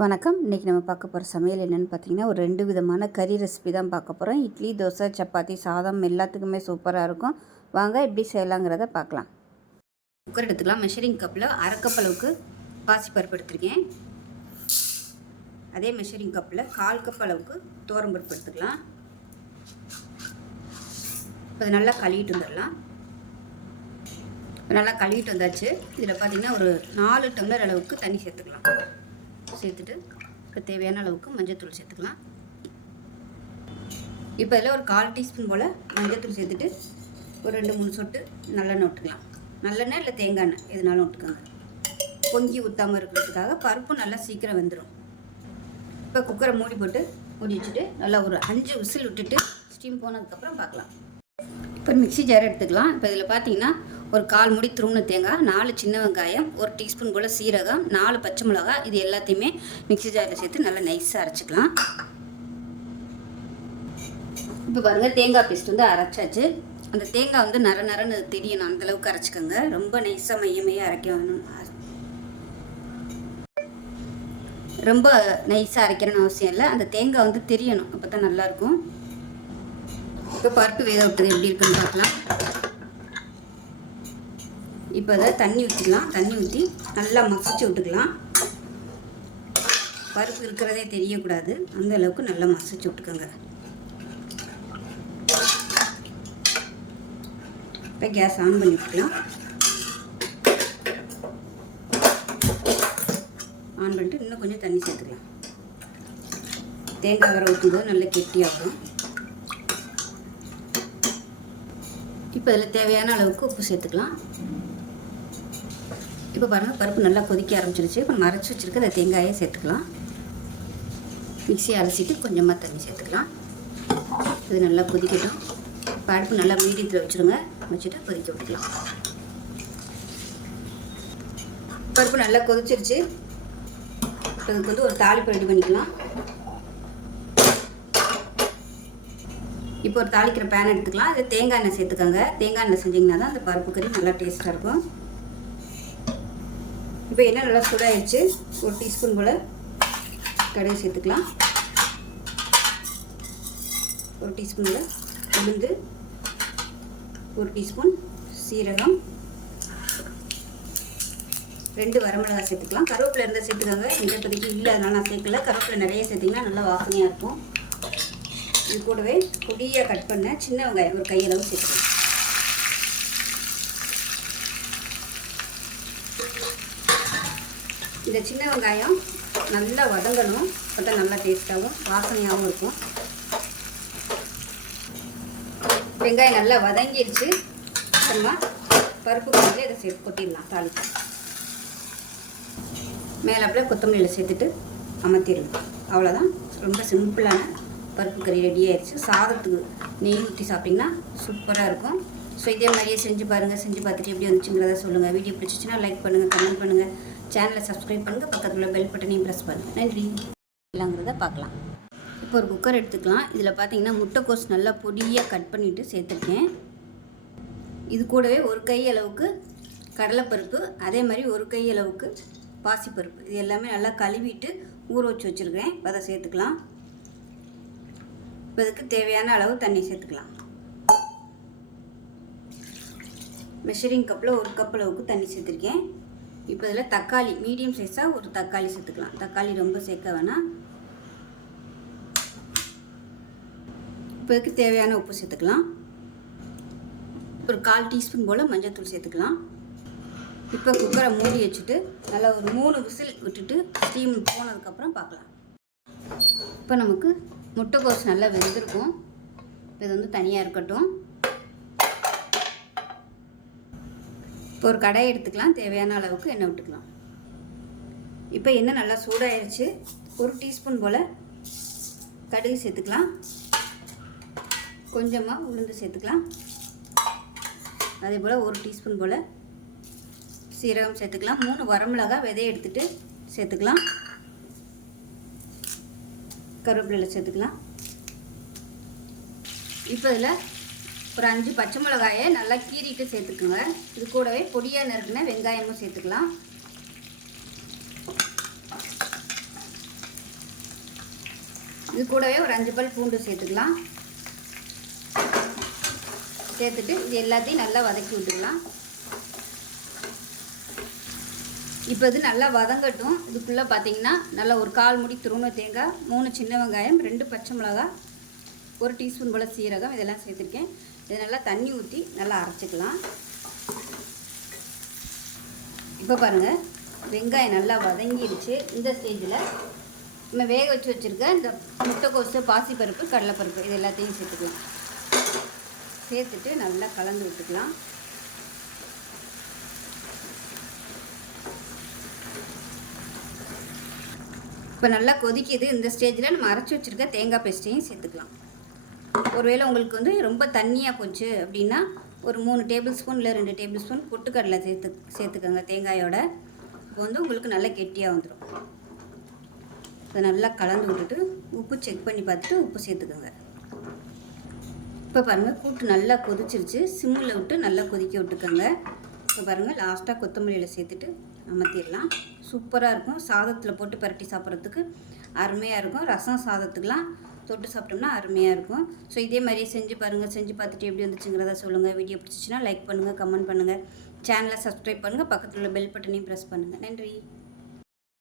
வணக்கம். இன்றைக்கி நம்ம பார்க்க போகிற சமையல் என்னென்னு பார்த்தீங்கன்னா, ஒரு 2 விதமான கறி ரெசிபி தான் பார்க்க போகிறோம். இட்லி, தோசை, சப்பாத்தி, சாதம் எல்லாத்துக்குமே சூப்பராக இருக்கும். வாங்க எப்படி செய்யலாங்கிறத பார்க்கலாம். குக்கர் எடுத்துக்கலாம். மெஷரிங் கப்பில் 1/2 கப் அளவுக்கு பாசிப்பருப்பு எடுத்துருக்கேன். அதே மெஷரிங் கப்பில் 1/4 கப் அளவுக்கு துவரம்பருப்பு எடுத்துக்கலாம். இப்போ அது நல்லா கழுவிட்டு வந்துடலாம். நல்லா கழுவிட்டு வந்தாச்சு. இதில் பார்த்திங்கன்னா ஒரு 4 டம்ளர் அளவுக்கு தண்ணி சேர்த்துக்கலாம். சேர்த்துட்டு இப்போ தேவையான அளவுக்கு மஞ்சள்தூள் சேர்த்துக்கலாம். இப்போ இதில் ஒரு 1/4 டீஸ்பூன் போல் மஞ்சள்தூள் சேர்த்துட்டு ஒரு 2-3 சொட்டு நல்லெண்ணெய் விட்டுக்கலாம். நல்லெண்ணெய் இல்லை தேங்காய் எண்ணெய் எதுனாலும் விட்டுக்கோங்க. பொங்கி ஊற்றாமல் இருக்கிறதுக்காக பருப்பு நல்லா சீக்கிரம் வெந்துடும். இப்போ குக்கரை மூடி வச்சுட்டு நல்லா ஒரு 5 விசில் விட்டுட்டு ஸ்டீம் போனதுக்கப்புறம் பார்க்கலாம். இப்போ மிக்ஸி ஜார் எடுத்துக்கலாம். இப்போ இதில் பார்த்தீங்கன்னா ஒரு 1/4 மூடி துருவின தேங்காய், 4 சின்ன வெங்காயம், 1 டீஸ்பூன் போல் சீரகம், 4 பச்சை மிளகாய், இது எல்லாத்தையுமே மிக்ஸி ஜாரில் சேர்த்து நல்லா நைஸாக அரைச்சிக்கலாம். இப்போ பாருங்கள், தேங்காய் பேஸ்ட் வந்து அரைச்சாச்சு. அந்த தேங்காய் வந்து நரன்னு தெரியணும், அந்தளவுக்கு அரைச்சிக்கோங்க. ரொம்ப நைஸாக மையமையாக அரைக்க வேணும். ரொம்ப நைஸாக அரைக்கணும்னு அவசியம் இல்லை. அந்த தேங்காய் வந்து தெரியணும், அப்போ தான் நல்லாயிருக்கும். இப்போ பருப்பு வேக விட்டது எப்படி இருக்குன்னு பார்க்கலாம். இப்போ அதை தண்ணி ஊற்றிக்கலாம். தண்ணி ஊற்றி நல்லா மசிச்சு விட்டுக்கலாம். பருப்பு இருக்கிறதே தெரியக்கூடாது, அந்த அளவுக்கு நல்லா மசிச்சு விட்டுக்கோங்க. இப்போ கேஸ் ஆன் பண்ணி விட்டுக்கலாம். ஆன் பண்ணிட்டு இன்னும் கொஞ்சம் தண்ணி சேர்த்துக்கலாம். தேங்காய் வர ஊற்றும்போது நல்லா கெட்டியாகும். இப்போ இதில் தேவையான அளவுக்கு உப்பு சேர்த்துக்கலாம். இப்போ பாருங்கள், பருப்பு நல்லா கொதிக்க ஆரம்பிச்சிருச்சு. இப்போ மறைச்சி வச்சுருக்க அந்த தேங்காயை சேர்த்துக்கலாம். மிக்ஸியை அலசிட்டு கொஞ்சமாக தண்ணி சேர்த்துக்கலாம். இது நல்லா கொதிக்கட்டும். பருப்பு நல்லா மீடியத்தில் வச்சுருங்க. வச்சுட்டு கொதிக்க விட்டுக்கலாம். பருப்பு நல்லா கொதிச்சிருச்சு. இப்போ இதுக்கு வந்து ஒரு தாளிப்பு ரெடி பண்ணிக்கலாம். இப்போ ஒரு தாளிக்கிற பேன் எடுத்துக்கலாம். அது தேங்காய் எண்ணெய் சேர்த்துக்கோங்க. தேங்காய் எண்ணெய் செஞ்சிங்கன்னா தான் அந்த பருப்பு கறி நல்லா டேஸ்ட்டாக இருக்கும். இப்போ எண்ணெய் நல்லா சூடாகிடுச்சு. ஒரு டீஸ்பூன் போல் கடுகு சேர்த்துக்கலாம். ஒரு டீஸ்பூன் போல் உளுந்து, ஒரு டீஸ்பூன் சீரகம், 2 வரமிளகாய் சேர்த்துக்கலாம். கருவேப்பிலை இருந்தால் சேர்த்துக்கோங்க. எந்த இப்போதைக்கு இல்லை, அதனால் நான் சேர்க்கல. கருவேப்பிலை நிறைய சேர்த்திங்கன்னா நல்லா வாசனையாக இருக்கும். இது கூடவே பொடியாக கட் பண்ண சின்ன வெங்காயம் ஒரு கையளவு சேர்த்துக்கலாம். இந்த சின்ன வெங்காயம் நல்லா வதங்கணும். அப்போ தான் நல்லா டேஸ்ட்டாகவும் வாசனையாகவும் இருக்கும். வெங்காயம் நல்லா வதங்கிடுச்சு. நம்ம பருப்பு கொஞ்சம் இதை சேர்த்து கொட்டிடலாம். தாளிச்சு மேலே கொத்தமல்லியில் சேர்த்துட்டு அமர்த்திடலாம். அவ்வளோதான். ரொம்ப சிம்பிளான பருப்பு கறி ரெடி ஆயிடுச்சு. சாதத்துக்கு நெய் ஊற்றி சாப்பிட்டிங்கன்னா சூப்பராக இருக்கும். ஸோ இதே மாதிரியே செஞ்சு பாருங்கள். செஞ்சு பார்த்துட்டு எப்படி வந்துச்சுங்கிறத சொல்லுங்கள். வீடியோ பிடிச்சிச்சின்னா லைக் பண்ணுங்கள், கமெண்ட் பண்ணுங்கள், சேனலை சப்ஸ்கிரைப் பண்ணுங்கள், பக்கத்தில் பெல் பட்டனையும் ப்ரெஸ் பண்ணுங்கள். நன்றி. இல்லைங்கிறத பார்க்கலாம். இப்போ ஒரு குக்கர் எடுத்துக்கலாம். இதில் பார்த்தீங்கன்னா முட்டைக்கோஸ் நல்லா பொடியாக கட் பண்ணிவிட்டு சேர்த்துருக்கேன். இது கூடவே ஒரு கை அளவுக்கு கடலைப்பருப்பு, அதே மாதிரி ஒரு கை அளவுக்கு பாசிப்பருப்பு, இது எல்லாமே நல்லா கழுவிட்டு ஊற வச்சு வச்சுருக்கேன். அதை சேர்த்துக்கலாம். இப்போ இதுக்கு தேவையான அளவு தண்ணி சேர்த்துக்கலாம். மெஷரிங் கப்பில் 1 கப் அளவுக்கு தண்ணி சேர்த்துருக்கேன். இப்போ இதில் தக்காளி மீடியம் சைஸாக ஒரு தக்காளி சேர்த்துக்கலாம். தக்காளி ரொம்ப சேர்க்க வேணாம். இப்போ இதுக்கு தேவையான உப்பு சேர்த்துக்கலாம். ஒரு 1/4 டீஸ்பூன் போல் மஞ்சள்தூள் சேர்த்துக்கலாம். இப்போ குக்கரை மூடி வச்சுட்டு நல்லா ஒரு 3 விசில் விட்டுட்டு ஸ்டீம் போனதுக்கப்புறம் பார்க்கலாம். இப்போ நமக்கு முட்டைக்கோஸ் நல்லா வெந்திருக்கும். இப்போ இது வந்து தனியாக இருக்கட்டும். இப்போ ஒரு கடாயை எடுத்துக்கலாம். தேவையான அளவுக்கு எண்ணெய் விட்டுக்கலாம். இப்போ எண்ணெய் நல்லா சூடாயிருச்சு. ஒரு டீஸ்பூன் போல் கடுகு சேர்த்துக்கலாம். கொஞ்சமாக உளுந்து சேர்த்துக்கலாம். அதே போல் ஒரு டீஸ்பூன் போல் சீரகம் சேர்த்துக்கலாம். 3 வரமிளகாய் விதையை எடுத்துகிட்டு சேர்த்துக்கலாம். கருவேப்பிலை சேர்த்துக்கலாம். இப்போ இதில் ஒரு 5 பச்சை மிளகாயை நல்லா கீறிட்டு சேர்த்துக்குங்க. இது கூடவே பொடியாக நறுக்குன வெங்காயமும் சேர்த்துக்கலாம். இது கூடவே ஒரு 5 பல் பூண்டு சேர்த்துக்கலாம். சேர்த்துட்டு இது எல்லாத்தையும் நல்லா வதக்கி விட்டுக்கலாம். இப்போ இது நல்லா வதங்கட்டும். இதுக்குள்ளே பார்த்தீங்கன்னா நல்லா ஒரு 1/4 மூடி துருவன தேங்காய், 3 சின்ன வெங்காயம், 2 பச்சை மிளகாய், 1 டீஸ்பூன் போல் சீரகம் இதெல்லாம் சேர்த்துருக்கேன். இது நல்லா தண்ணி ஊற்றி நல்லா அரைச்சிக்கலாம். இப்போ பாருங்கள் வெங்காயம் நல்லா வதங்கிடுச்சு. இந்த ஸ்டேஜில் நம்ம வேக வச்சுருக்க இந்த முட்டைக்கோசு, பாசிப்பருப்பு, கடலைப்பருப்பு இது எல்லாத்தையும் சேர்த்துக்கலாம். சேர்த்துட்டு நல்லா கலந்து விட்டுக்கலாம். இப்போ நல்லா கொதிக்குது. இந்த ஸ்டேஜில் நம்ம அரைச்சி வச்சுருக்க தேங்காய் பேஸ்ட்டையும் சேர்த்துக்கலாம். ஒருவேளை உங்களுக்கு ரொம்ப தண்ணியாக போச்சு அப்படின்னா ஒரு 3 டேபிள் ஸ்பூன் இல்லை 2 டேபிள் ஸ்பூன் பொட்டுக்கடலை சேர்த்துக்கோங்க தேங்காயோட. இப்போ உங்களுக்கு நல்லா கெட்டியாக வந்துடும். இதை நல்லா கலந்து விட்டுட்டு உப்பு செக் பண்ணி பார்த்துட்டு உப்பு சேர்த்துக்கோங்க. இப்போ பாருங்கள் கூட்டு நல்லா கொதிச்சிருச்சு. சிம்மில் விட்டு நல்லா கொதிக்க விட்டுக்கோங்க. இப்போ பாருங்கள் லாஸ்ட்டாக கொத்தமல்லியில் சேர்த்துட்டு அமர்த்திடலாம். சூப்பராக இருக்கும். சாதத்தில் போட்டு பரட்டி சாப்பிட்றதுக்கு அருமையாக இருக்கும். ரசம் சாதத்துக்கெலாம் தொட்டு சாப்பிட்டோம்னா அருமையாக இருக்கும். ஸோ இதே மாதிரியே செஞ்சு பாருங்கள். செஞ்சு பார்த்துட்டு எப்படி வந்துச்சுங்கிறத சொல்லுங்கள். வீடியோ பிடிச்சிச்சின்னா லைக் பண்ணுங்கள், கமெண்ட் பண்ணுங்கள், சேனலை சப்ஸ்கிரைப் பண்ணுங்கள், பக்கத்தில் உள்ள பெல் பட்டனையும் ப்ரெஸ் பண்ணுங்கள். நன்றி.